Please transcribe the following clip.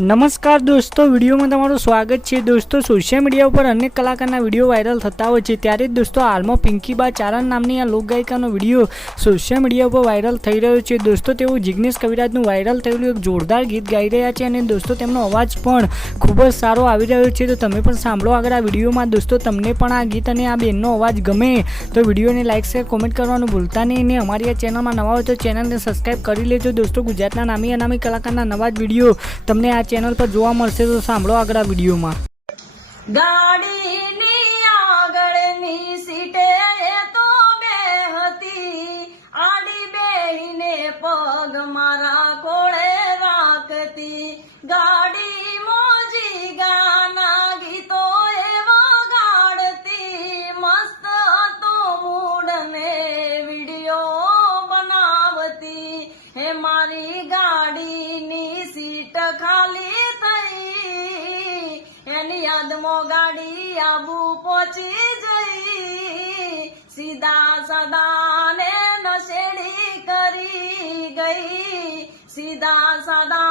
नमस्कार दोस्तों, वीडियो में तमाરું स्वागत है। दोस्तों, सोशल मीडिया पर अनेक कलाकारना विडियो वायरल थता होय छे, त्यारे दोस्तों हाल में पिंकी बा चारण नामनी आ लोकगायिकानो विडियो सोशल मीडिया पर वायरल थई रह्यो छे। दोस्तों, तेओ जिग्नेश कविराजनुं वायरल थयेलुं एक जोरदार गीत गाई रह्या छे अने दोस्तों तेमनो अवाज पण खूब ज सारो आवी रह्यो छे। तो तमे पण सांभळो आगळ आ विडियोमां। दोस्तों, तमने पण आ गीत अने आ बेननो अवाज गमे तो विडियोने लाइक शेर कमेंट करवानुं भूलता नहीं ने अमारी आ चेनलमां नवा हो तो चेनलने सब्सक्राइब करी लेजो। दोस्तों, गुजरातना नामी अनामी कलाकारना नवा ज विडियो तमने आ चेनल पर जोवा मळशे। तो सांभळो आगळ आ विडियोमां। गाडीनी आगळनी सीटे तो बेहती आडी बेहीने पग मारा कोळे राखती गाडी मोजी गाना गीतो एवा गाडती मस्त तो मूड ने विडियो बनावती हे मारी गाडीनी सीट खाली एनी यादमो गाड़ी आबू पहुंची जई सीधा सादा ने नशेड़ी करी गई सीधा सादा